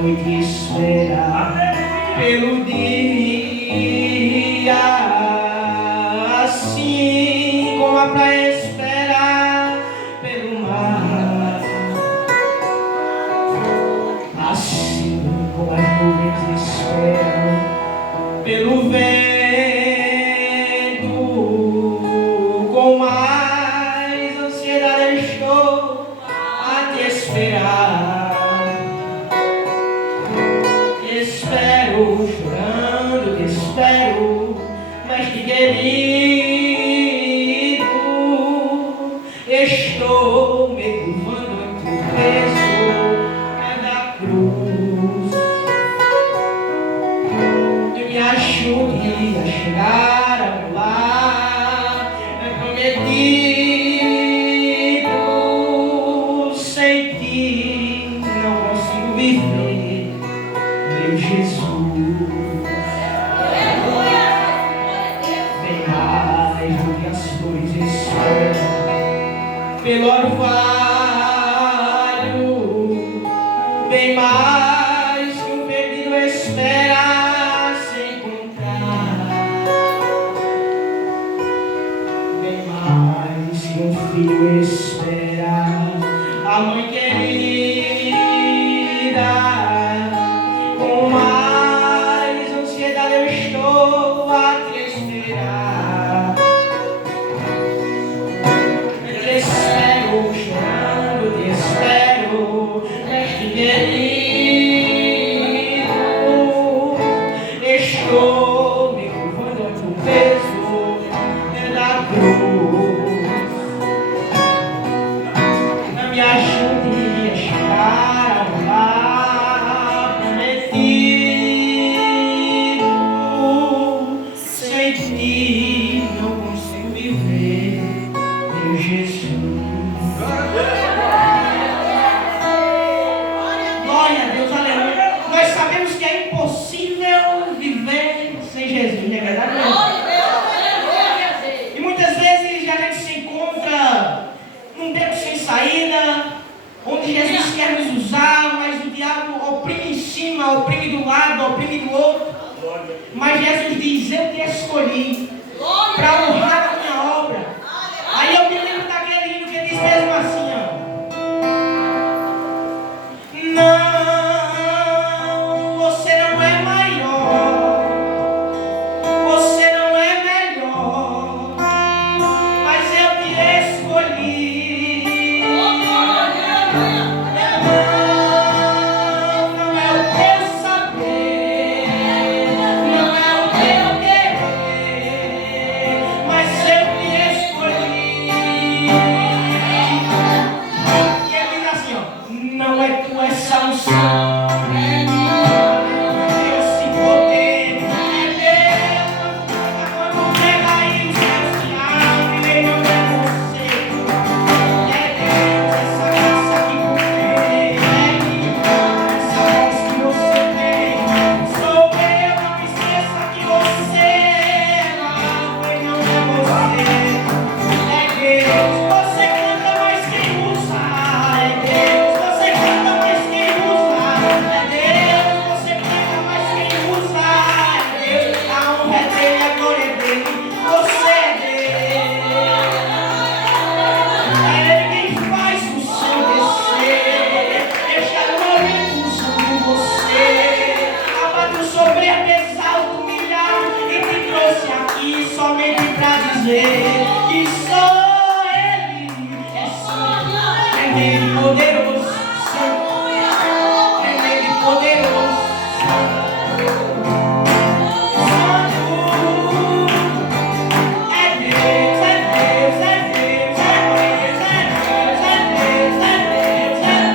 noite espera pelo dia, assim como a praia espera pelo mar, assim como as nuvens esperam pelo vento, com mais ansiedade estou a te esperar. Te espero chorando, te espero, mas que querido, estou me curvando entre o peso da cruz. Tu me ajude a chegar ao lar, é prometido. Sem ti não consigo viver, meu Jesus. Vem mais do que as flores esperam pelo orvalho, bem mais que um perdido espera se encontrar, bem mais que um filho espera a mãe querida. Com mais ansiedade eu estou a te esperar. Eu te espero chorando, te espero, mestre querido. Estou me curvando ante o peso da cruz. Não me ajude a chegar ao lar prometido. Sem ti não consigo viver, meu Jesus. Glória a Deus, aleluia. Nós sabemos que é impossível viver sem Jesus, não é verdade? E muitas vezes a gente se encontra num beco sem saída, onde Jesus quer nos usar, mas o diabo oprime em cima, oprime do lado, oprime do outro. Mas Jesus diz: eu te escolhi para honrar a minha obra. Aí eu me lembro daquele hino que diz mesmo assim, ó: não, você não é maior, você não é melhor, mas eu te escolhi. Não é o teu saber, não é o teu querer, mas eu te escolhi. E ele diz assim, ó: não é tua essa unção, esse poder, é Deus. Quando pega aí os céus se abrem, não é você, é Deus. Essa graça que você tem, essa voz que você tem, sou eu. Não esqueça que você é, não é você, é Deus. Você canta, mas quem usa é Deus. Você canta, mas quem usa é Deus. Você canta, mas quem usa é Deus. A honra é dele, a glória é dele. Você é Deus. É ele quem faz o céu descer. Deixa a glória com você. Abate o soberbo, exalta o humilhado, e te trouxe aqui somente para dizer que sou ele. É santo, é nele poderoso, santo, é nele poderoso, santo, santo. É Deus, é Deus, é Deus, é Deus, é Deus, é Deus, é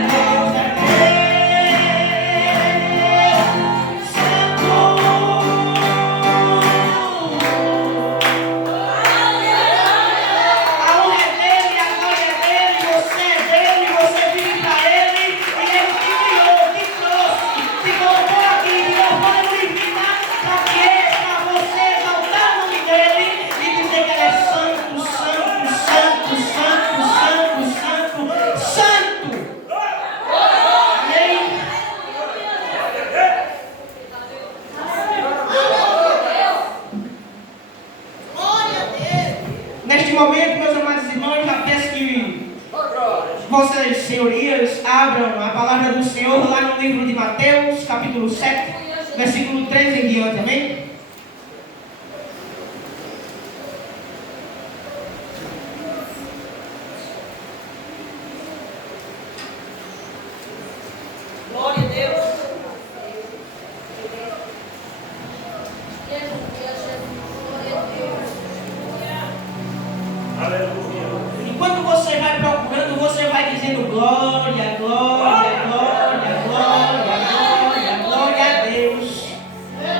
Deus, é Deus, é Deus, santo. momento, meus amados irmãos, já peço que vossas senhorias abram a palavra do Senhor lá no livro de Mateus, capítulo 7, versículo 13 em diante, amém? Glória a Deus. Enquanto você vai procurando, você vai dizendo glória, glória, glória, glória, glória, glória a Deus.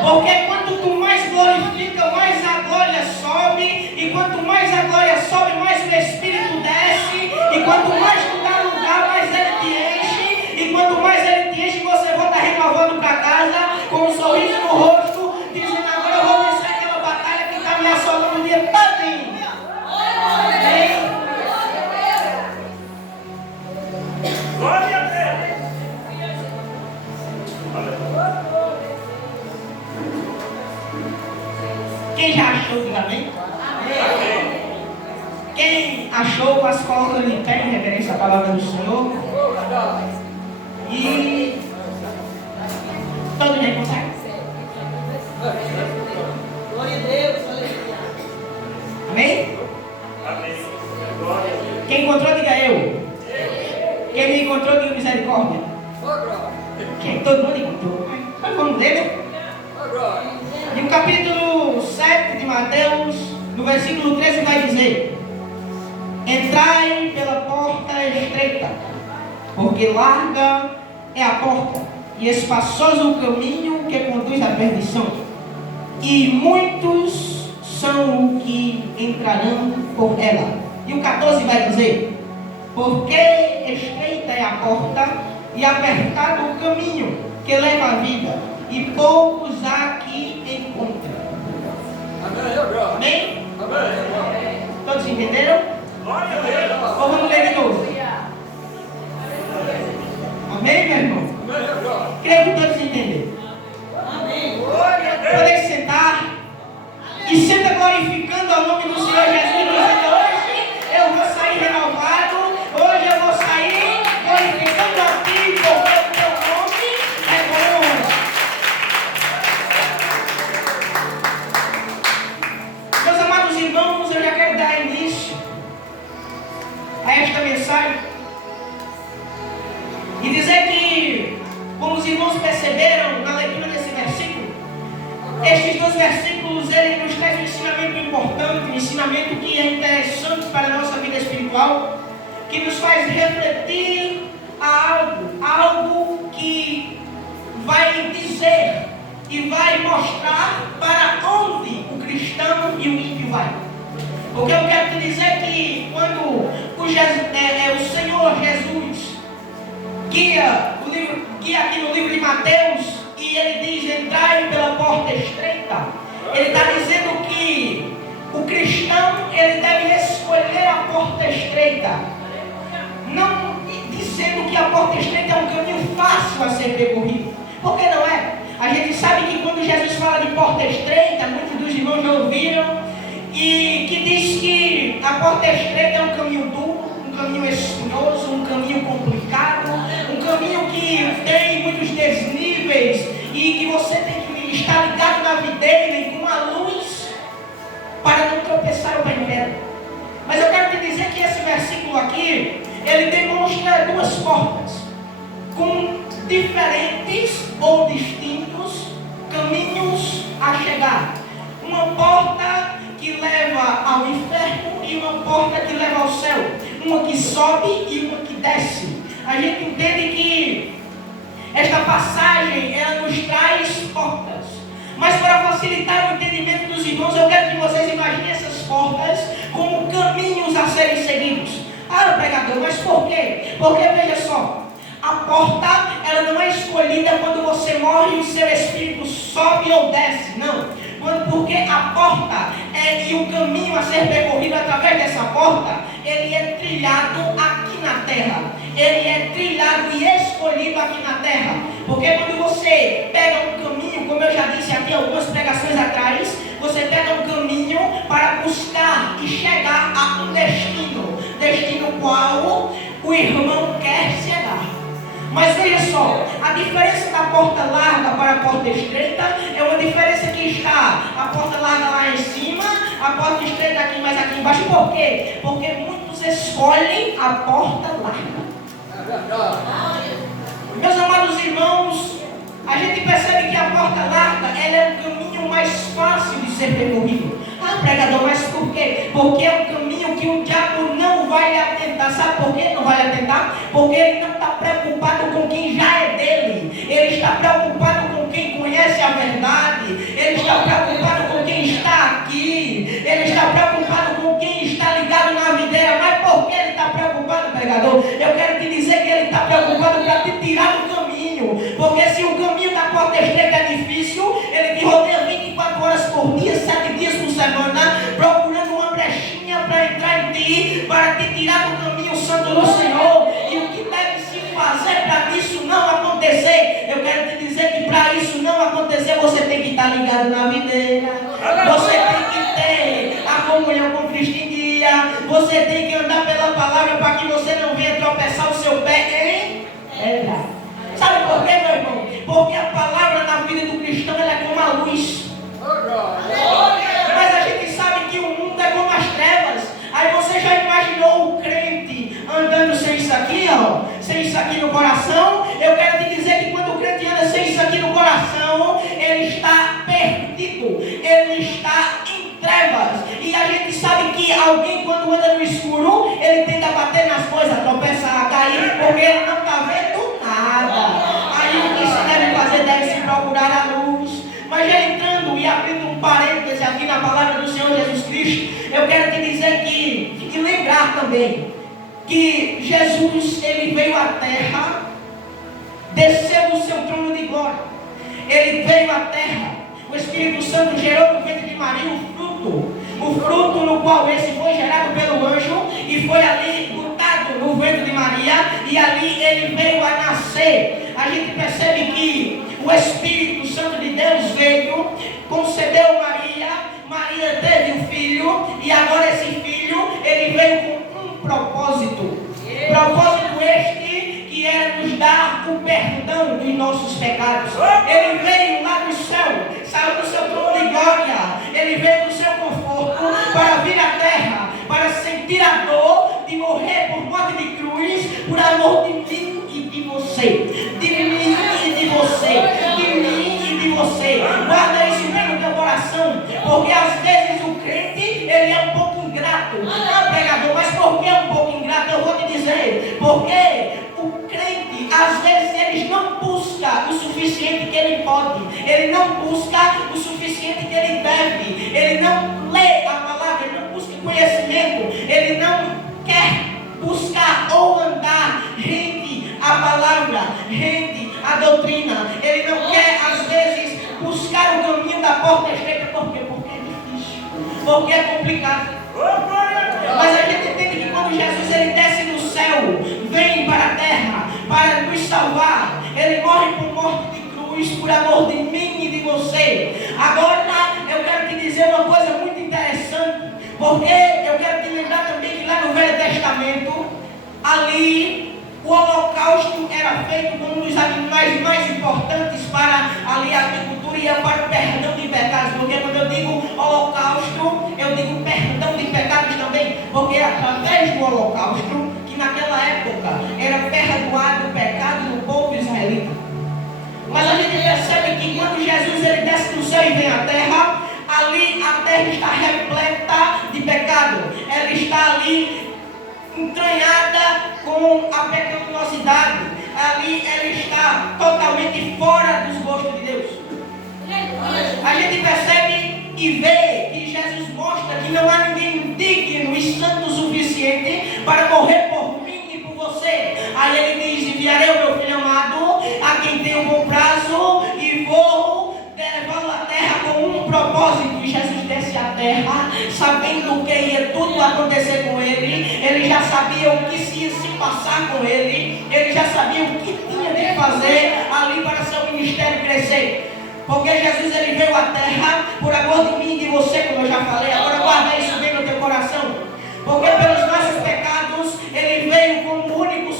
Porque quanto tu mais glorifica, mais a glória sobe. E quanto mais a glória sobe, mais o Espírito desce. E quanto mais tu dá lugar, mais ele te enche. E quanto mais ele te enche, você volta renovando para casa, com um sorriso no rosto, dizendo: agora eu vou vencer aquela batalha que está me assolando o dia todinho. Amém? Glória a Deus. Quem já achou, diga amém? Quem achou, mas coloca de pé em reverência à palavra do Senhor. E todo mundo consegue? Glória a Deus. Aleluia. Amém? Amém. Glória a Deus. Quem encontrou, diga eu. Quem me encontrou, diga misericórdia. Quem? Todo mundo encontrou. Mas vamos ler, né? E o capítulo 7 de Mateus, no versículo 13, vai dizer: entrai pela porta estreita, porque larga é a porta, e espaçoso o caminho que conduz à perdição, e muitos são os que entrarão por ela. E o 14 vai dizer: porque estreita é a porta, e apertado o caminho que leva à vida, e poucos há que encontram. Amém? Todos entenderam? Glória a Deus. Ou vamos ler de novo? Amém, meu irmão? Creio que todos entenderam. Amém. Podem sentar e senta glorificando ao nome do Senhor Jesus, dizendo: hoje eu vou sair renovado, hoje eu vou sair glorificando a Ti, porque o Teu nome é bom. Meus amados irmãos, eu já quero dar início a esta mensagem e dizer que, como os irmãos perceberam na leitura desse versículo, estes dois versículos, ele nos traz um ensinamento importante, um ensinamento que é interessante para a nossa vida espiritual, que nos faz refletir a algo que vai dizer e vai mostrar para onde o cristão e o ímpio vai. Porque eu quero te dizer que quando o Senhor Jesus guia aqui no livro de Mateus, e ele diz: entrai pela porta estreita, ele está dizendo que o cristão ele deve escolher a porta estreita, não dizendo que a porta estreita é um caminho fácil a ser percorrido, porque não é. A gente sabe que quando Jesus fala de porta estreita, muitos dos irmãos já ouviram, e que diz que a porta estreita é um caminho duro, um caminho espinhoso, um caminho complicado, um caminho que tem muitos desníveis e que você tem que estar ligado na videira e com a luz para não tropeçar o pé em pedra. Mas eu quero te dizer que esse versículo aqui, ele demonstra duas portas com diferentes ou distintos caminhos a chegar. Uma porta que leva ao inferno e uma porta que leva ao céu. Uma que sobe e uma que desce. A gente entende que esta passagem, ela nos traz portas. Mas para facilitar o entendimento dos irmãos, eu quero que vocês imaginem essas portas como caminhos a serem seguidos. Ah, pregador, mas por quê? Porque veja só, a porta, ela não é escolhida quando você morre e o seu espírito sobe ou desce, não. Porque a porta e o caminho a ser percorrido através dessa porta, ele é trilhado aqui na terra. Ele é trilhado e escolhido aqui na terra. Porque quando você pega um caminho, como eu já disse aqui algumas pregações atrás, você pega um caminho para buscar e chegar o irmão quer chegar. Mas veja só, a diferença da porta larga para a porta estreita é uma diferença que está a porta larga lá em cima, a porta estreita aqui, mais aqui embaixo. Por quê? Porque muitos escolhem a porta larga. Meus amados irmãos, a gente percebe que a porta larga ela é um caminho mais fácil de ser percorrido. Ah, pregador, mas por quê? Porque é um caminho que o diabo não vai lhe atentar. Sabe por que não vai lhe atentar? Porque ele não está preocupado com quem já é dele. Ele está preocupado com quem conhece a verdade. Ele está preocupado com quem está aqui. Ele está preocupado com quem está ligado na videira. Mas por que ele está preocupado, pregador? Eu quero te dizer que ele está preocupado para te tirar do caminho. Porque se o caminho da porta estreita é difícil, ele te rodeia 24 horas por dia, 7 dias por semana, procurando uma brechinha para entrar em ti, para te tirar do caminho santo do Senhor. E o que deve se fazer para isso não acontecer? Eu quero te dizer que para isso não acontecer, você tem que estar ligado na videira. Você tem que ter a comunhão com Cristo em dia. Você tem que andar pela palavra para que você não venha tropeçar o seu pé em pedra. Sabe por quê, meu irmão? Porque a palavra na vida do cristão ela é como a luz. Mas a gente sabe que o mundo é como as trevas. Aí você já imaginou o crente andando sem isso aqui, ó, sem isso aqui no coração? Eu quero te dizer que quando o crente anda sem isso aqui no coração, ele está perdido, ele está em trevas. E a gente sabe que alguém quando anda no escuro, ele tenta bater nas coisas, tropeçar, cair, porque ele não está vendo nada. Aí o que se deve fazer? Deve se procurar a luz. Mas já entrando e abrindo um parêntese aqui na palavra do Senhor Jesus Cristo, eu quero te dizer que, e lembrar também, que Jesus, ele veio à terra, desceu do seu trono de glória, ele veio à terra, o Espírito Santo gerou no ventre de Maria o fruto no qual esse foi gerado pelo anjo, e foi ali botado no ventre de Maria, e ali ele veio a nascer. A gente percebe que o Espírito Santo de Deus veio, concedeu Maria, Maria teve um filho, e agora esse filho, ele veio com um propósito. Propósito este que era nos dar o perdão dos nossos pecados. Ele veio lá do céu, saiu do seu trono de glória, ele veio do seu conforto para vir à terra, para sentir a dor de morrer por morte de cruz, por amor de mim e de você, de mim e de você, de mim e de você. Guarda isso bem no teu coração, porque às vezes o crente, ele é um pouco ingrato. Não, pregador, mas por que é um pouco ingrato? Eu vou te dizer, porque o crente, às vezes, ele não busca o suficiente que ele pode, ele não busca o suficiente que ele deve, ele não lê a palavra, ele não busca conhecimento, ele não quer buscar ou andar rente à palavra, rente à doutrina, ele não quer, às vezes, buscar o caminho da porta estreita. Por quê? Porque é difícil, porque é complicado. Mas a gente entende que quando Jesus ele desce do céu, vem para a terra para nos salvar, ele morre por morte de cruz, por amor de mim e de você. Agora eu quero te dizer uma coisa muito interessante, porque eu quero te lembrar também que lá no Velho Testamento, ali o holocausto era feito como um dos animais mais importantes para ali a agricultura e para o perdão de pecados. Porque quando eu digo holocausto, eu digo perdão de pecados também, porque através do holocausto, que naquela época era perdoado o pecado do povo israelita. Mas a gente percebe que quando Jesus ele desce do céu e vem à terra, ali a terra está repleta de pecado, ela está ali entranhada com a pecaminosidade, ali ela está totalmente fora dos gostos de Deus. A gente percebe e vê que Jesus mostra que não há ninguém digno e santo o suficiente para morrer por mim e por você. Aí ele diz: enviarei o meu filho amado, a quem tenho bom prazo, e vou levá-lo à terra com um propósito. E Jesus desce à terra, sabendo que ia tudo acontecer com ele. Ele já sabia o que se ia se passar com ele. Ele já sabia o que tinha de fazer ali para seu ministério crescer. Porque Jesus ele veio à terra por amor de mim e de você, como eu já falei. Agora guarda isso bem no teu coração. Porque pelos nossos pecados ele veio como o único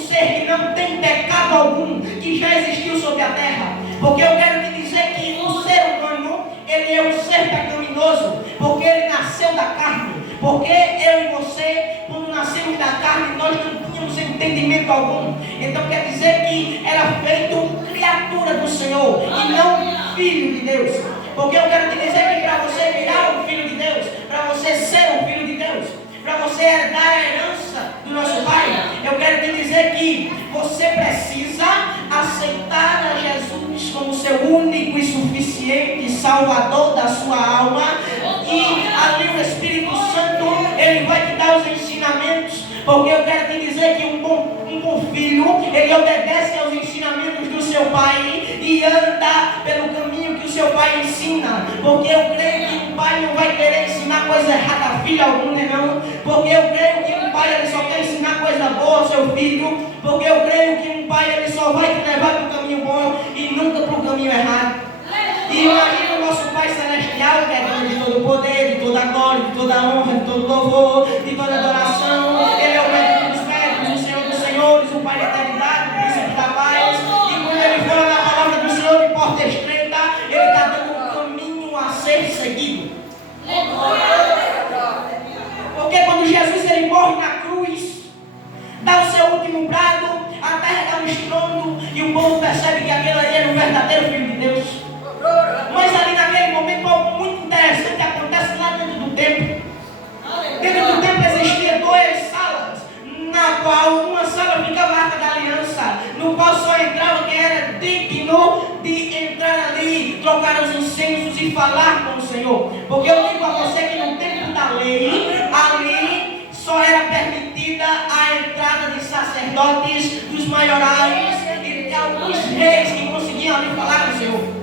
já existiu sobre a terra. Porque eu quero te dizer que o ser humano, ele é um ser pecaminoso, porque ele nasceu da carne. Porque eu e você, quando nascemos da carne, nós não tínhamos entendimento algum. Então quer dizer que era feito criatura do Senhor e não filho de Deus. Porque eu quero te dizer que para você virar um filho de Deus, para você ser um filho de Deus, para você herdar a herança do nosso Pai, eu quero te dizer que você precisa aceitar a Jesus como seu único e suficiente Salvador da sua alma. E ali o Espírito Santo, ele vai te dar os ensinamentos. Porque eu quero te dizer que um bom filho, ele obedece aos ensinamentos do seu pai e anda pelo caminho que o seu pai ensina. Porque eu creio que um pai não vai querer ensinar coisa errada a filho algum, não. Porque eu creio que um pai, ele só quer ensinar coisa boa ao seu filho. Porque eu creio que um pai, ele só vai te levar para o caminho bom e nunca para o caminho errado. E imagina o nosso Pai Celestial, que é dono de todo o poder, de toda a glória, de toda a honra, de todo louvor, de toda adoração. Ele é o médico dos médicos, o Senhor dos senhores, o Pai da eternidade, o príncipe da paz. E quando ele fala na palavra do Senhor de porta estreita, ele está dando um caminho a ser seguido. Porque quando Jesus ele morre na cruz, dá o seu último brado, a terra dá um estrondo e o povo percebe que aquele ali era o verdadeiro Filho de Deus. Mas ali naquele momento algo muito interessante acontece lá dentro do templo. Dentro do templo existiam duas salas, na qual uma sala ficava a Arca da Aliança, no qual só entrava quem era digno de entrar ali, trocar os incensos e falar com o Senhor. Porque eu digo a você que no tempo da lei, ali só era permitida a entrada de sacerdotes, dos maiorais e de alguns reis que conseguiam ali falar com o Senhor.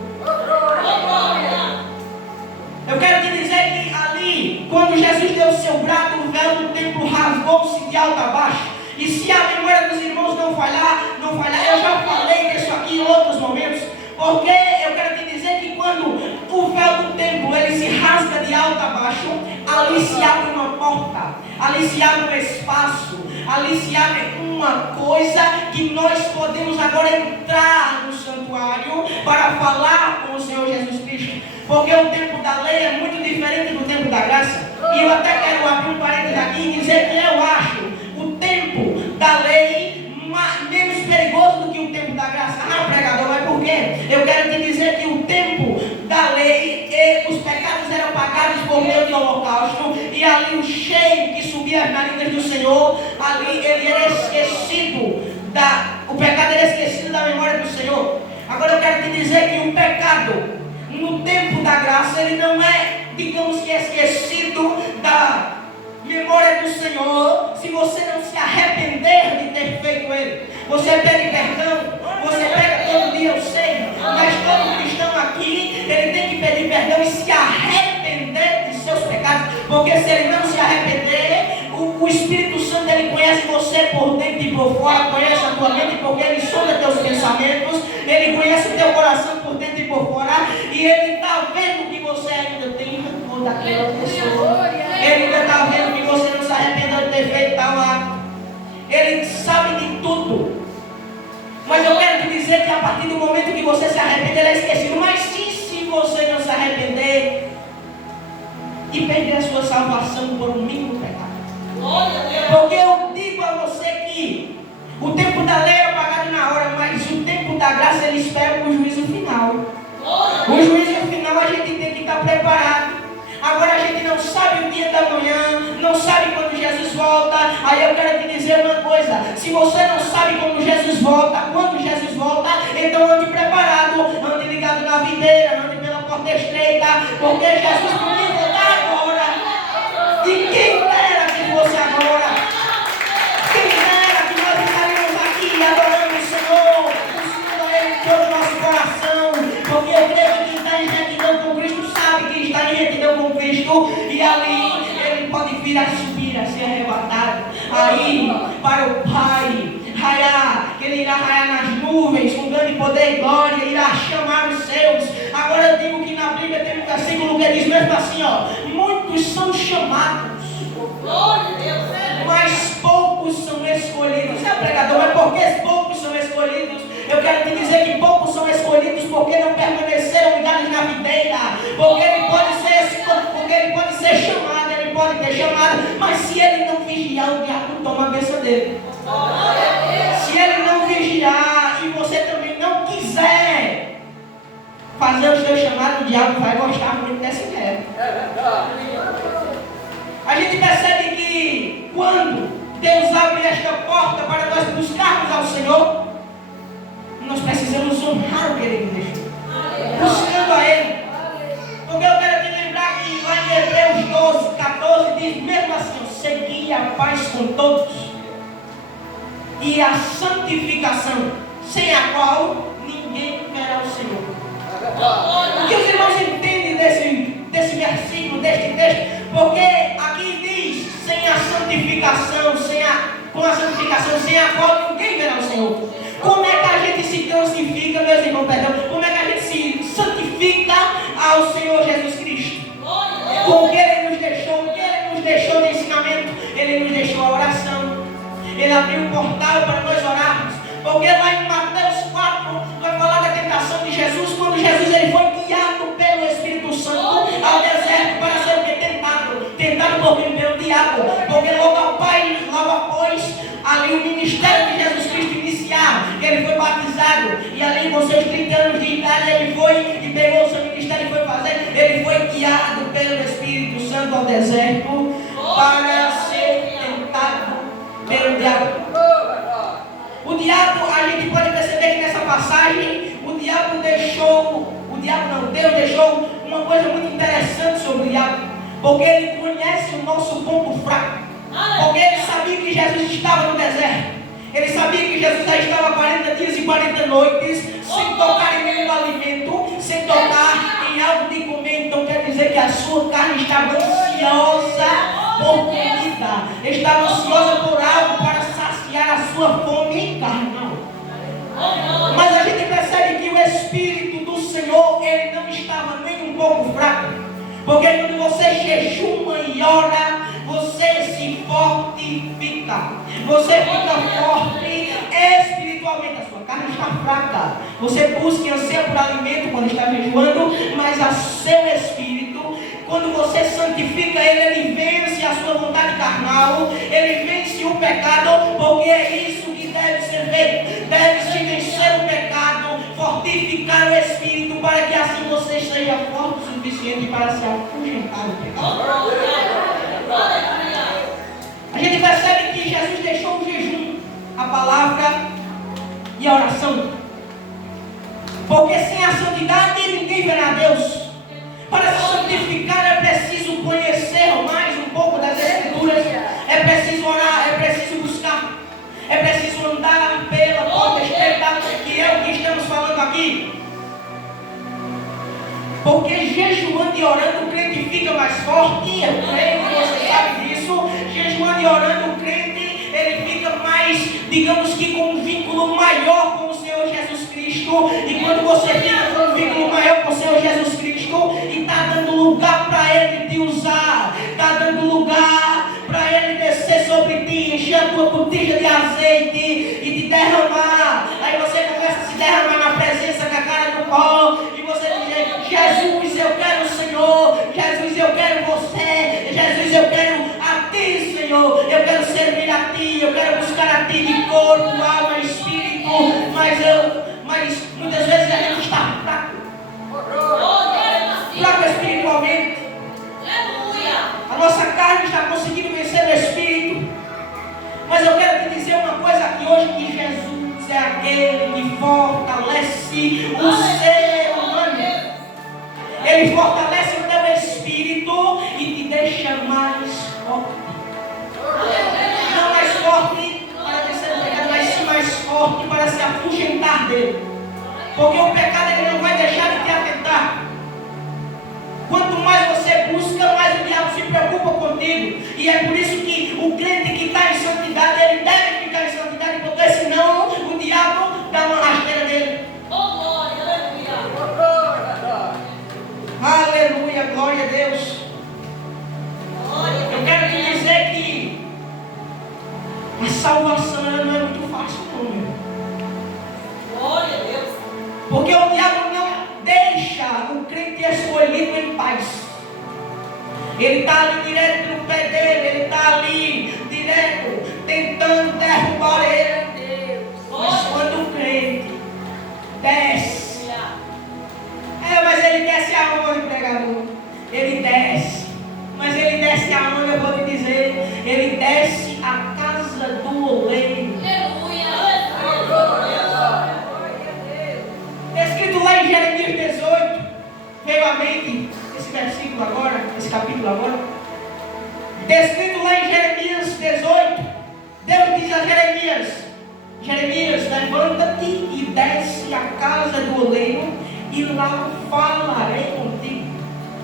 Eu quero te dizer que ali, quando Jesus deu o seu brado, o véu do templo rasgou-se de alto a baixo. E se a memória dos irmãos não falhar, eu já falei disso aqui em outros momentos. Porque eu quero te dizer que quando o véu do templo ele se rasga de alto a baixo, ali se abre uma porta, ali se abre um espaço, ali se abre uma coisa que nós podemos agora entrar no santuário para falar com o Senhor Jesus Cristo. Porque o tempo da lei é muito diferente do tempo da graça. E eu até quero abrir um parênteses aqui e dizer que eu acho o tempo da lei menos perigoso do que o tempo da graça. Ah, pregador, mas por quê? Eu quero te dizer que o tempo da lei, os pecados eram pagados por meio do holocausto, e ali o cheiro que subia as narinas do Senhor, ali ele era esquecido, o pecado era esquecido da memória do Senhor. Agora eu quero te dizer que o pecado, no tempo da graça, ele não é, digamos que esquecido da memória do Senhor, se você não se arrepender de ter feito ele. Você pede perdão, você pega todo dia, eu sei, mas todo cristão aqui, ele tem que pedir perdão e se arrepender de seus pecados, porque se ele não se arrepender, o Espírito Santo ele conhece você por dentro e por fora, conhece a tua mente, porque ele sonda teus pensamentos, ele conhece o teu coração por dentro e por fora, e ele está vendo que você ainda tem rancor daquela pessoa, ele ainda está vendo que você não se arrependeu de ter feito tal ato, ele sabe de tudo. Mas eu quero te dizer que a partir do momento que você se arrepende, ele é esquecido. Mas se você não se arrepender e perder a sua salvação por um mínimo pecado, porque eu digo a você que o tempo da lei é pagado na hora, mas o tempo da graça ele espera o juízo final. O juízo final a gente tem que estar preparado. Agora a gente não sabe o dia da manhã, não sabe quando Jesus volta. Aí eu quero te dizer uma coisa: se você não sabe quando Jesus volta, então ande preparado, ande ligado na videira, ande pela porta estreita, porque Jesus podia voltar agora. E quem dera que fosse agora, quem dera que nós estaríamos aqui adorando o Senhor, buscando a Ele com todo o nosso coração, porque eu creio que quem está em retidão com Cristo sabe que está em retidão com Cristo, e ali ele pode vir a subir, a ser arrebatado, aí para o Pai, raiar, que ele irá raiar nas nuvens, com grande poder e glória, irá chamar os seus. Agora eu digo que na Bíblia tem um versículo que diz mesmo assim, ó: muitos são chamados, mas poucos são escolhidos. É pregador, mas por que poucos são escolhidos? Eu quero te te dizer que poucos são escolhidos porque não permaneceram ligados na videira. Porque ele pode ser chamado, ele pode ter chamado, mas se ele não vigiar, o diabo toma a bênção dele. Se ele não vigiar e você também não quiser fazer o seu chamado, o diabo vai gostar muito dessa ideia. A gente percebe que quando Deus abre esta porta para nós buscarmos ao Senhor, nós precisamos honrar o que Ele nos deixou, buscando a Ele. Porque eu quero te lembrar que lá em Hebreus 12, 14 diz mesmo assim: segui a paz com todos e a santificação, sem a qual ninguém verá o Senhor. O que os irmãos entendem desse versículo, deste texto? Porque aqui diz, sem a santificação, com a santificação, sem a qual ninguém verá o Senhor. Como é que a gente se santifica, meus irmãos, perdão? Como é que a gente se santifica ao Senhor Jesus Cristo? Com o que Ele nos deixou, o que Ele nos deixou de ensinamento? Ele nos deixou a oração. Ele abriu um portal para nós orarmos. Porque lá em Mateus 4 vai falar da tentação de Jesus, quando Jesus ele foi guiado pelo Espírito Santo ao deserto para ser o que? Tentado pelo diabo. Porque logo após ali o ministério de Jesus Cristo iniciar, ele foi batizado, e ali com seus 30 anos de idade ele foi e pegou o seu ministério e foi fazer. Ele foi guiado pelo Espírito Santo ao deserto para ser tentado pelo diabo. O diabo, a gente pode perceber que nessa passagem, Deus deixou uma coisa muito interessante sobre o diabo, porque ele conhece o nosso ponto fraco, porque ele sabia que Jesus estava no deserto, ele sabia que Jesus já estava 40 dias e 40 noites, sem tocar em nenhum alimento, sem tocar em algo de comer. Então quer dizer que a sua carne estava ansiosa por comida, estava ansiosa por algo para saciar a sua fome carnal. Mas a gente percebe que o Espírito do Senhor, ele não estava nem um pouco fraco, porque quando você jejuma e ora, você se fortifica, você fica forte espiritualmente. A sua carne está fraca, você busca e anseia por alimento quando está jejuando, mas a seu espírito, quando você santifica ele vence a sua vontade carnal, ele vence o pecado, porque é isso que deve ser feito. Deve-se vencer o pecado, fortificar o espírito, para que assim você seja forte o suficiente para se afugentar do pecado. A gente percebe que Jesus deixou o jejum, a palavra e a oração, porque sem a santidade ninguém verá Deus. Para se santificar é preciso conhecer mais um pouco das Escrituras, é preciso orar, é preciso buscar, é preciso andar pela porta estreita, que é o que estamos falando aqui. Porque jejuando e orando o crente fica mais forte, eu creio que você sabe disso. Jejuando e orando o crente, ele fica mais, digamos que com um vínculo maior com o Senhor Jesus Cristo. E quando você fica com um vínculo maior com o Senhor Jesus Cristo, e está dando lugar para Ele te usar, está dando lugar para Ele descer sobre ti, encher a tua botija de azeite e te derramar. Aí você começa a se derramar na presença com a cara do pó, e você diz: Jesus, eu quero o Senhor, Jesus, eu quero você, Jesus, eu quero a ti, Senhor, eu quero servir a ti, eu quero buscar a ti de corpo, alma e espírito. Mas muitas vezes a gente está fraco espiritualmente. A nossa carne está conseguindo vencer o espírito. Mas eu quero te dizer uma coisa aqui hoje, que Jesus é aquele que fortalece o ser humano. Ele fortalece o teu espírito e te deixa mais forte. Não mais forte para vencer o pecado, mas sim mais forte para se afugentar dele. Porque o pecado ele não vai deixar de te atentar. Quanto mais você busca, mais o diabo se preocupa contigo. E é por isso que o crente que está em santidade, ele deve ficar em santidade, porque senão o diabo dá uma rasteira nele. Aleluia, glória a Deus. Eu quero te dizer que a salvação ela não é muito fácil, não, meu. Glória a Deus. Ele está ali direto no pé dele, ele está ali direto, tentando derrubar ele. Mas quando o crente desce, mas ele desce aonde, pregador? Ele desce, mas ele desce aonde? Eu vou te dizer, ele desce a casa do oleiro. Escrito lá em Jeremias 18, veio à mente esse versículo agora, esse capítulo agora. Descrito lá em Jeremias 18, Deus diz a Jeremias, levanta-te e desce à casa do oleiro, e lá falarei contigo.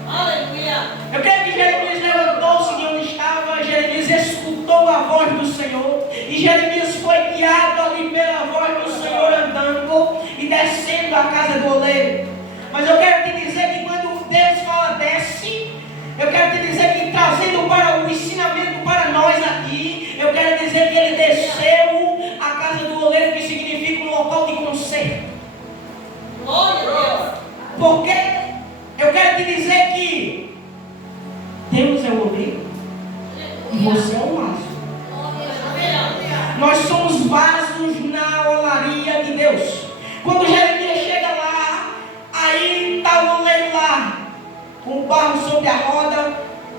Aleluia. Eu creio que Jeremias levantou-se de onde estava, Jeremias escutou a voz do Senhor, e Jeremias foi guiado ali pela voz do Senhor andando e descendo a casa do oleiro. Mas eu quero te dizer que quando Deus fala desce, eu quero te dizer que trazendo para o ensinamento para nós aqui, eu quero dizer que ele desceu a casa do oleiro, que significa um local de conserto. Glória a Deus. Porque eu quero te dizer que Deus é o oleiro e você é o vaso. Nós somos vasos na olaria de Deus. Quando Jeremias chega lá, aí está o oleiro lá, com o barro sobre a roda,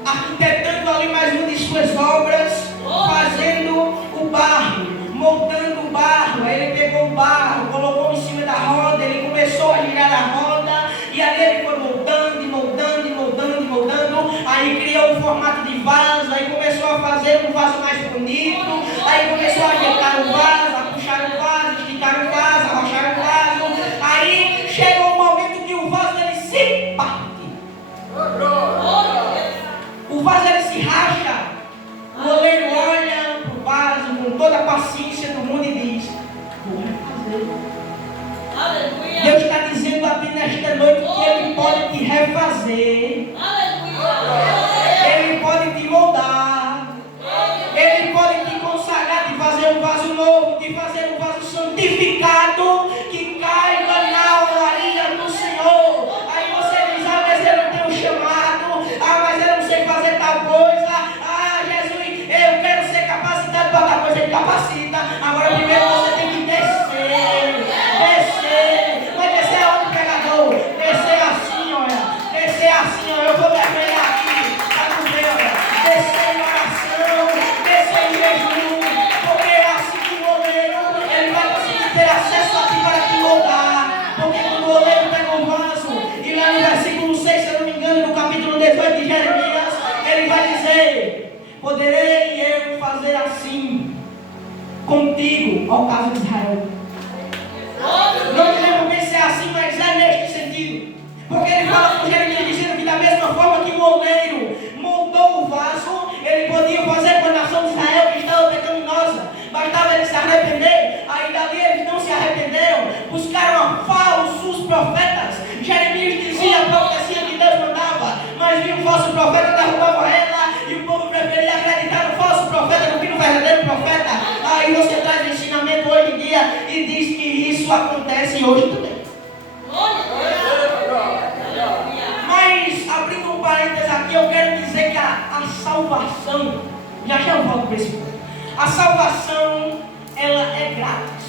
arquitetando ali mais uma de suas obras, fazendo o barro, moldando o barro. Aí ele pegou o barro, colocou em cima da roda, ele começou a girar a roda, e ali ele foi moldando, e moldando, e moldando, e moldando. Aí criou um formato de vaso, aí começou a fazer um vaso mais bonito, aí começou a ajeitar o vaso, a puxar o vaso, esticar o vaso, arrochar o vaso. Aí chegou um momento que o vaso ele se parte. O vaso ele se racha. O oleiro olha para o vaso com toda a paciência do mundo e diz: vou refazer. Aleluia. Deus está dizendo a ti nesta noite que Ele pode te refazer, Aleluia. Ele pode te moldar, Ele pode te consagrar, te fazer um vaso novo, te fazer um vaso santificado, que caiba na olaria do Senhor. Aí você diz: ah, mas eu não tenho chamado, ah, mas eu não sei fazer tal coisa, ah, Jesus, eu quero ser capacitado para tal coisa. Ele capacita. Agora primeiro você tem que descer. Vai descer aonde, pregador? Descer assim, olha. Descer assim, olha. Eu vou mergulhar aqui, tá no meu, olha. Descer em oração, descer em jejum, porque é assim que o oleiro, ele vai conseguir ter acesso a ti para te moldar. Porque quando o oleiro pega um vaso, e lá no versículo 6, se eu não me engano, no capítulo 18 de Jeremias, ele vai dizer: poderei eu fazer assim contigo, ao caso de Israel. Não me lembro bem se é assim, mas é neste sentido. Porque ele fala com Jeremias dizendo que da mesma forma que o oleiro moldou o vaso, ele podia fazer com a nação de Israel que estava pecaminosa. Bastava eles se arrepender. Aí dali eles não se arrependeram, buscaram falsos profetas. Jeremias dizia a profecia que Deus mandava, mas vinha um falso profeta, derrubava ela, e o povo preferia acreditar no falso profeta do que no verdadeiro profeta. Aí você traz o ensinamento hoje em dia e diz que isso acontece hoje também. Mas, abrindo um parênteses aqui, eu quero dizer que a salvação, já eu volto para esse ponto. A salvação, ela é grátis.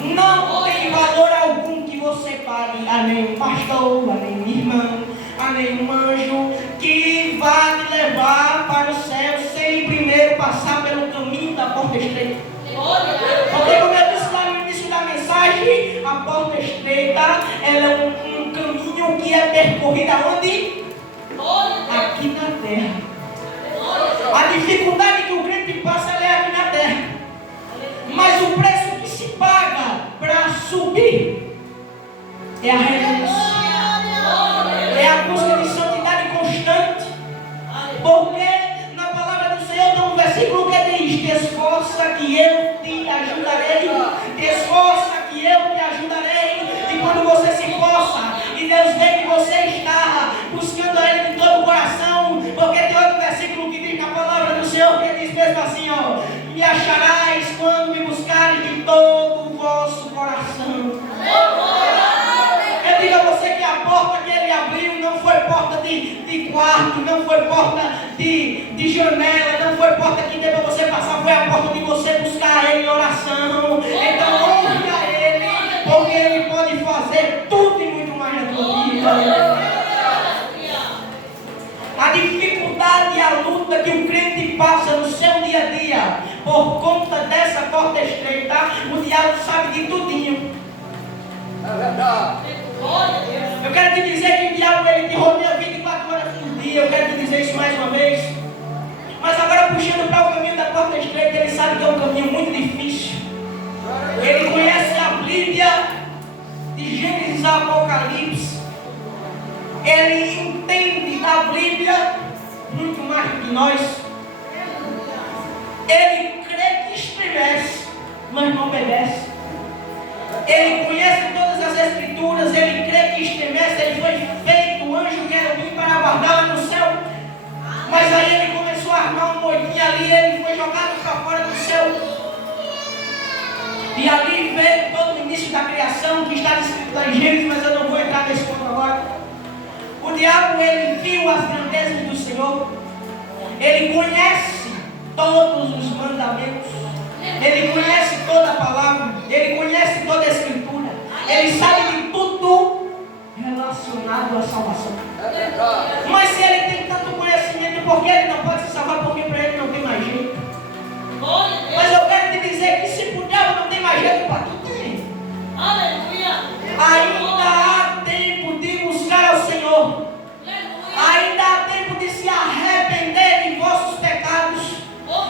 Não tem valor algum que você pague a nenhum pastor, a nenhum irmão, a nenhum anjo que vá te levar para o céu sem primeiro passar pelo caminho da porta estreita. Porque, como eu disse lá no início da mensagem, a porta estreita ela é um caminho que é percorrido aonde? Aqui na terra. A dificuldade que o crente passa é aqui na terra. Mas o preço que se paga para subir é a renúncia. É a busca de santidade constante. Porque na palavra do Senhor tem um versículo que diz: te esforça que eu te ajudarei. Te esforça que eu te ajudarei. E quando você se esforça e Deus vê que você está buscando a Ele de todo o coração, porque tem outro versículo que diz na palavra do Senhor, que diz mesmo assim, ó: me acharás quando me buscares de todo o vosso coração. Eu digo a você que a porta que Ele abriu não foi porta de de quarto, não foi porta de janela, não foi porta que deu para você passar, foi a porta de você buscar Ele em oração. Então honre a Ele, porque Ele pode fazer tudo e muito mais na tua vida. A dificuldade e a luta que o crente passa no seu dia a dia, por conta dessa porta estreita, o diabo sabe de tudinho. Eu quero te dizer que o diabo ele te rodeia 24 horas por dia. Eu quero te dizer isso mais uma vez. Mas agora puxando para o caminho da porta estreita, ele sabe que é um caminho muito difícil. Ele conhece a Bíblia de Gênesis a Apocalipse. Ele entende da Bíblia muito mais do que nós. Ele crê que estremece, mas não obedece. Ele conhece todas as escrituras, ele crê que estremece, ele foi feito anjo querubim para guardá-la no céu. Mas aí ele começou a armar um moitinho ali, ele foi jogado para fora do céu. E ali veio todo o início da criação que está descrito lá em Gênesis, mas eu não vou entrar nesse ponto agora. O diabo, ele viu as grandezas do Senhor, ele conhece todos os mandamentos, ele conhece toda a palavra, ele conhece toda a escritura, ele sabe de tudo relacionado à salvação. Mas se ele tem tanto conhecimento, por que ele não pode se salvar? Porque para ele não tem mais jeito. Mas eu quero te dizer que se por diabo não tem mais jeito, para tu tem. Ainda há tempo de buscar ao Senhor. Ainda há tempo de se arrepender de vossos pecados.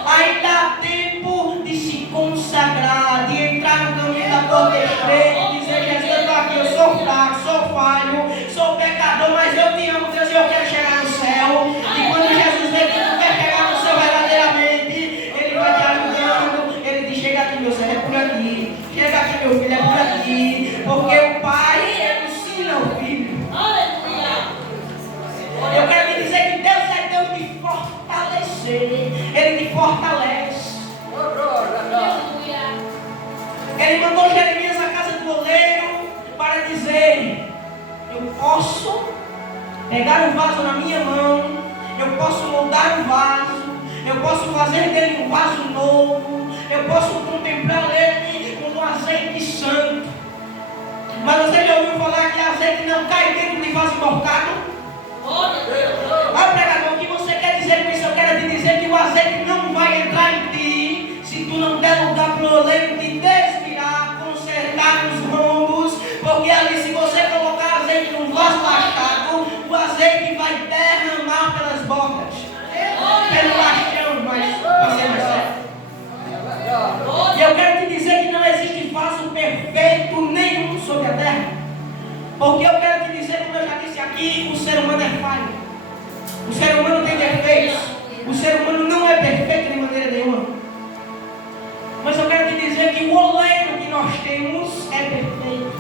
Ainda há tempo de se consagrar, de entrar no caminho da porta estreita e dizer: Jesus, eu estou aqui, eu sou fraco, sou falho, sou pecador, mas eu te amo, Deus, e eu quero chegar no céu. E quando Jesus vê que tu quer chegar no céu verdadeiramente, Ele vai te ajudando. Ele diz: chega aqui, meu servo, é por aqui. Chega aqui, meu filho, é por aqui. Porque o Pai ensina o Filho. Eu quero te dizer que Deus é Deus de fortalecer. Ele te fortalece. Ele mandou Jeremias à casa do oleiro para dizer: eu posso pegar o vaso na minha mão, eu posso moldar o vaso, eu posso fazer dele um vaso novo, eu posso contemplar ele como azeite santo. Mas você já ouviu falar que azeite não cai dentro de vaso cortado? Vai, pregador, o que você quer dizer com isso? Eu quero te dizer que o azeite não vai entrar em ti se tu não der lugar para o oleiro te desvirar, consertar os rombos, porque ali, se você colocar azeite num vaso lascado, o azeite vai derramar pelas bocas, pelo lastão, mas você não serve. E eu quero te dizer que não existe vaso perfeito nenhum sobre a terra, porque eu quero te dizer, como eu já disse aqui, o ser humano é falho, o ser humano tem defeitos, o ser humano não é perfeito de maneira nenhuma. Mas eu quero te dizer que o oleiro que nós temos é perfeito.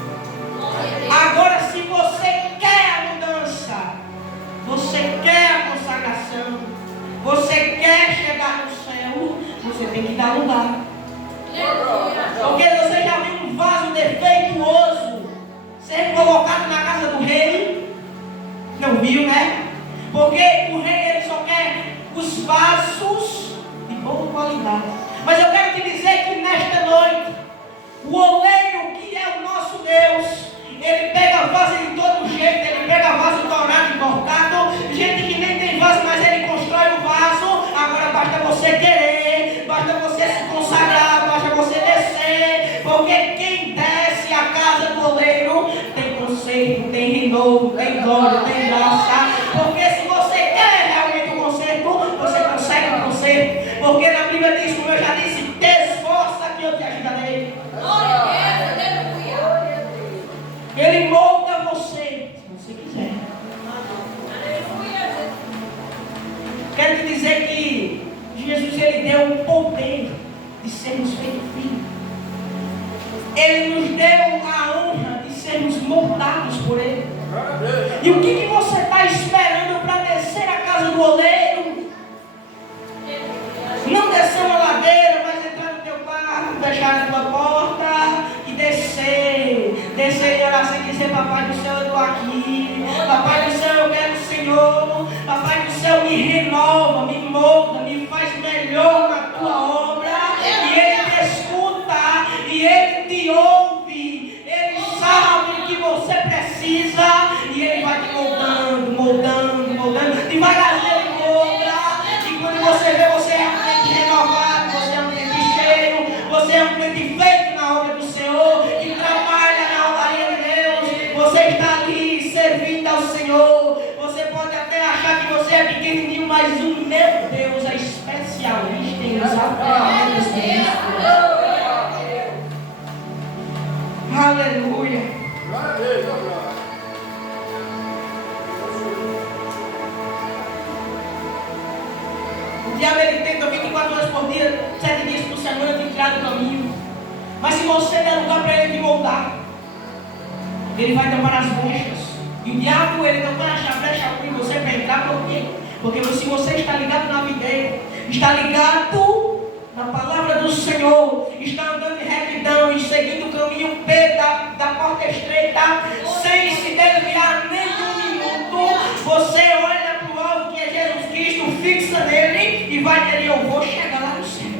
Agora, se você quer a mudança, você quer a consagração, você quer chegar no céu, você tem que dar lugar. Porque você já viu um vaso defeituoso ser colocado na casa do rei? Não viu, né? Porque o rei ele só quer os vasos de boa qualidade. Mas eu quero te dizer que nesta noite, o oleiro que é o nosso Deus, ele pega vaso de todo jeito, ele pega vaso dourado e cortado, gente que nem tem vaso, mas ele constrói o vaso. Agora basta você querer, basta você se consagrar, basta você descer, porque quem desce a casa do oleiro tem conserto, tem renovo, tem glória, tem graça. Porque se você quer realmente o conserto, você consegue o conserto. Porque na Bíblia diz, como eu já disse, te esforça que eu te ajudarei. Ele molda você, se você quiser. Quero te dizer que Jesus ele deu o poder de sermos feitos filhos. Ele nos deu a honra de sermos moldados por Ele. E o que você está esperando para descer a casa do oleiro? Não descer uma ladeira, mas entrar no teu quarto, fechar a tua porta e descer em oração e dizer: Papai do céu, eu estou aqui. Papai do céu, eu quero o Senhor. me renova, me molda, me faz melhor na tua obra. E Ele te escuta, e Ele te ouve. Ele sabe o que você precisa, e Ele vai te moldando, moldando, moldando. Devagarzinho Ele molda. E quando você vê, você é um crente renovado, você é um crente cheio, você é um crente feito na obra do Senhor, que trabalha na altaria de Deus. Você está ali servindo ao Senhor. Você pode até achar que você é pequenininho, mas o meu Deus é especialista em usar ferramentas ministros. Aleluia. O diabo ele tenta 24 horas por dia, 7 dias por semana te tirar do caminho. Mas se você der lugar para ele te moldar, ele vai tampar as brechas. E o diabo ele não vai achar brecha em você para entrar, por quê? Porque se você está ligado na videira, está ligado na palavra do Senhor, está andando em retidão e seguindo o caminho P da porta estreita, sem se desviar nem um minuto, você olha para o alvo que é Jesus Cristo, fixa nele e vai dizer: eu vou chegar lá no céu.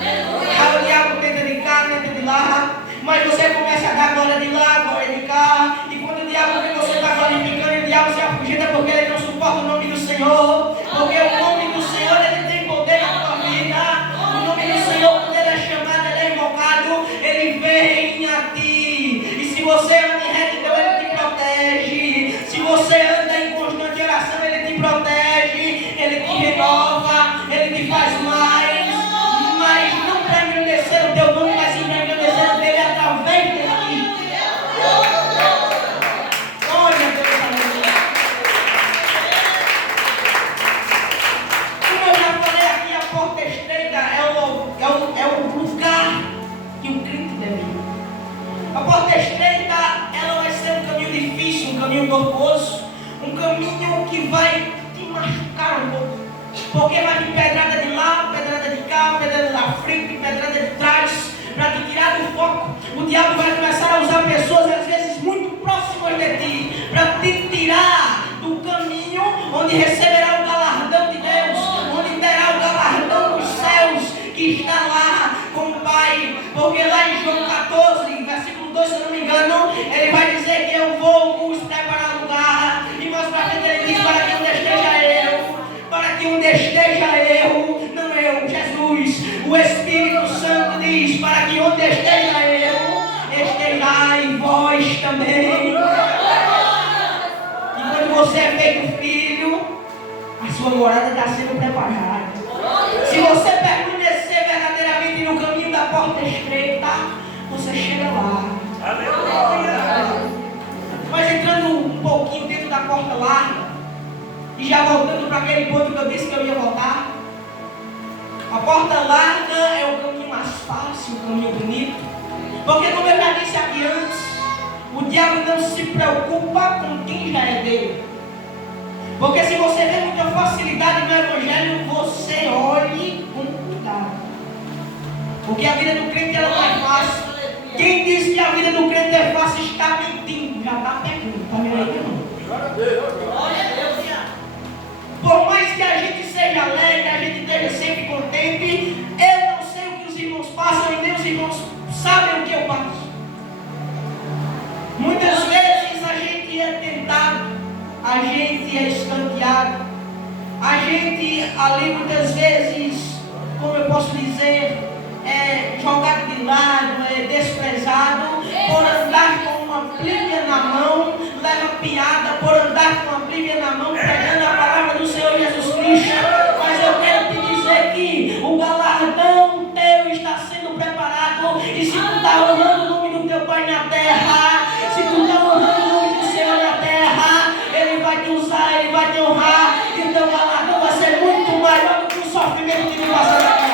Aí o diabo tenta de cá, tenta de lá, mas você começa a dar glória de lá, glória de cá, e quando o diabo vê você está glorificando, o diabo se afugita porque ele não suporta o nome do Senhor, porque o nome do Senhor ele tem poder na tua vida. O nome do Senhor, quando ele é chamado, ele é invocado, ele vem a ti. E se você anda em retidão, ele te protege. Se você anda em constante oração, ele te protege, ele te renova, ele te faz mais. Mas não para engrandecer o teu nome, mas sim para engrandecer o dele através de ti. Glória a Deus, aleluia. Como eu já falei aqui, a porta estreita é o lugar que o crente deve ir. A porta estreita, ela vai ser um caminho difícil, um caminho tortuoso, um caminho que vai te machucar um pouco. Porque vai vir pedrada de lá, pedrada de cá, pedrada da frente, pedrada de trás, para te tirar do foco. O diabo vai começar a usar pessoas, às vezes, muito próximas de ti, para te tirar do caminho onde receberá o galardão de Deus, onde terá o galardão dos céus, que está lá com o Pai. Porque lá em João 14, versículo 2, se eu não me engano, ele vai dizer que eu vou vos preparar lugar. E mais para frente ele diz: para que onde esteja eu, para que onde esteja eu, não eu, Jesus, o Espírito Santo diz: para que onde esteja eu, estejai vós também. E quando você é feito filho, a sua morada está sendo preparada. Se você permanecer verdadeiramente no caminho da porta estreita, você chega lá. Aleluia. Mas entrando um pouquinho dentro da porta larga, e já voltando para aquele ponto que eu disse que eu ia voltar, a porta larga é o caminho mais fácil, o caminho bonito. Porque, como eu já disse aqui antes, o diabo não se preocupa com quem já é dele. Porque se você vê muita facilidade no Evangelho, você olhe com cuidado. Porque a vida do crente ela não é fácil. Quem diz que a vida do crente é fácil está mentindo, já está pecando, está me entendendo? Por mais que a gente seja alegre, a gente esteja sempre contente, eu não sei o que os irmãos passam e nem os irmãos sabem o que eu passo. Muitas vezes a gente é tentado, a gente é escanteado, a gente ali muitas vezes, como eu posso dizer, é jogado de lado, é desprezado, por andar com uma Bíblia na mão, leva piada, por andar com uma Bíblia na mão, pregando a palavra do Senhor Jesus Cristo. Mas eu quero te dizer que o galardão teu está sendo preparado, e se tu está honrando o nome do teu Pai na terra, se tu está honrando o nome do Senhor na terra, Ele vai te usar, Ele vai te honrar, e o teu galardão vai ser muito maior do que o sofrimento que tu passa na terra.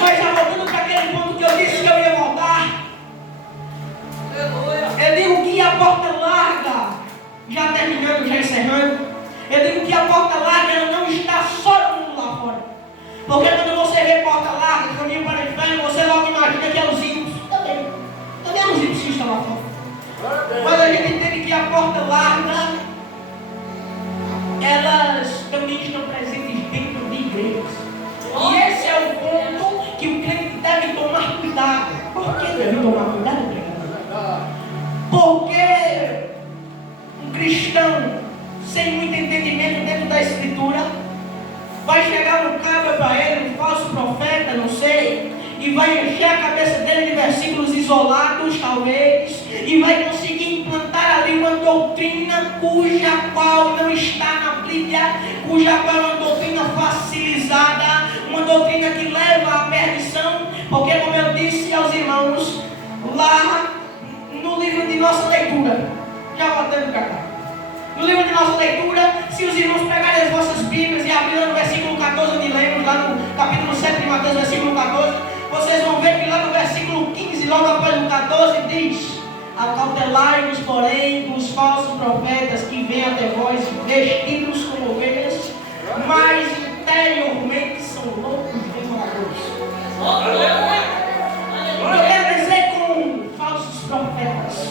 Mas já voltando para aquele ponto que eu disse que eu ia voltar, eu digo que a porta larga, já terminando, já encerrando, eu digo que a porta larga ela não está só no mundo lá fora. Porque quando você vê porta larga, caminho para o inferno, você logo imagina que é os ímpios. Também é os ímpios que estão lá fora. Mas a gente entende que a porta larga elas também estão presentes dentro de igrejas. E esse é o ponto que o crente deve tomar cuidado. Por que deve tomar cuidado, pregador? Porque um cristão sem muito entendimento dentro da Escritura vai chegar um cabra para ele, um falso profeta, não sei, e vai encher a cabeça dele de versículos isolados, talvez, e vai conseguir implantar ali uma doutrina cuja qual não está na Bíblia, cuja qual é uma doutrina facilizada, uma doutrina que leva à perdição, porque, como eu disse aos irmãos, lá no livro de nossa leitura, já voltando para cá, no livro de nossa leitura, se os irmãos pegarem as vossas Bíblias e abrirem no versículo 14, onde lemos, lá no capítulo 7 de Mateus, versículo 14, vocês vão ver que lá no versículo 15, logo após o 14, diz: acautelai-vos, porém, dos falsos profetas que vêm até vós vestidos como ovelhas, mas interiormente são loucos devoradores. O que eu quero dizer com falsos profetas?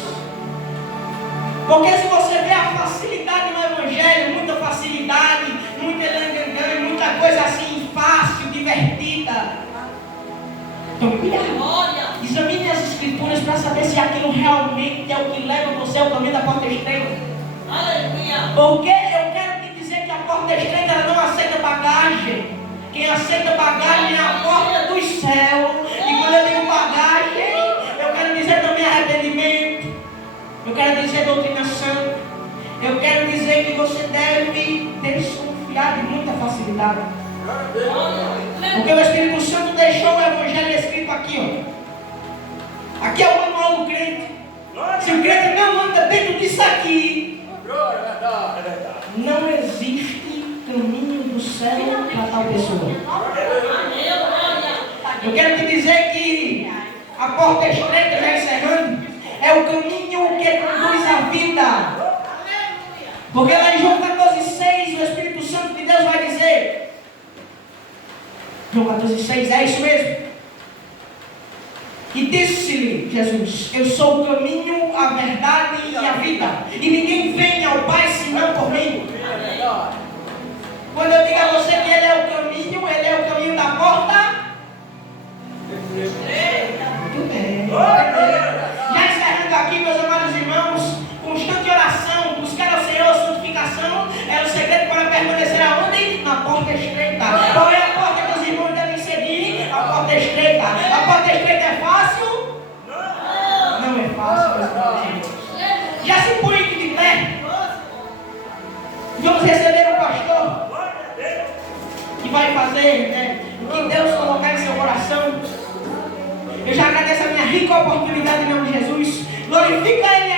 Porque se você vê a facilidade no Evangelho, muita facilidade, muita elegância, muita coisa assim fácil, divertida, então cuidado. Examine as Escrituras para saber se aquilo realmente é o que leva você ao caminho da porta estreita. Porque eu quero te dizer que a porta estreita ela não aceita bagagem. Quem aceita bagagem é a porta dos céus. E quando eu digo bagagem, eu quero dizer também arrependimento. Eu quero dizer doutrinação. Eu quero dizer que você deve desconfiar de muita facilidade. Porque o Espírito Santo deixou o Evangelho escrito aqui, ó. Aqui é o manual do crente. Se o crente não anda dentro disso aqui, não existe caminho do céu para tal pessoa. Eu quero te dizer que a porta estreita, já encerrando, é o caminho que conduz à vida. Porque lá em João 14,6 o Espírito Santo de Deus vai dizer, João 14,6, é isso mesmo? E disse-lhe Jesus: eu sou o caminho, a verdade e a vida, e ninguém vem ao Pai senão por mim. Quando eu digo a você que Ele é o caminho, Ele é o caminho da porta. Muito bem. Já encerrando aqui, meus amados irmãos, constante oração, buscar ao Senhor santificação, é o segredo para permanecer aonde? Na porta estreita. Qual é a porta que os irmãos devem seguir? A porta estreita. A porta estreita é fácil? Não é fácil, meus irmãos. Já se põe aqui de pé. Vamos receber um pastor que vai fazer, né, o que Deus colocar em seu coração. Eu já agradeço a minha rica oportunidade em nome de Jesus. Glorifica Ele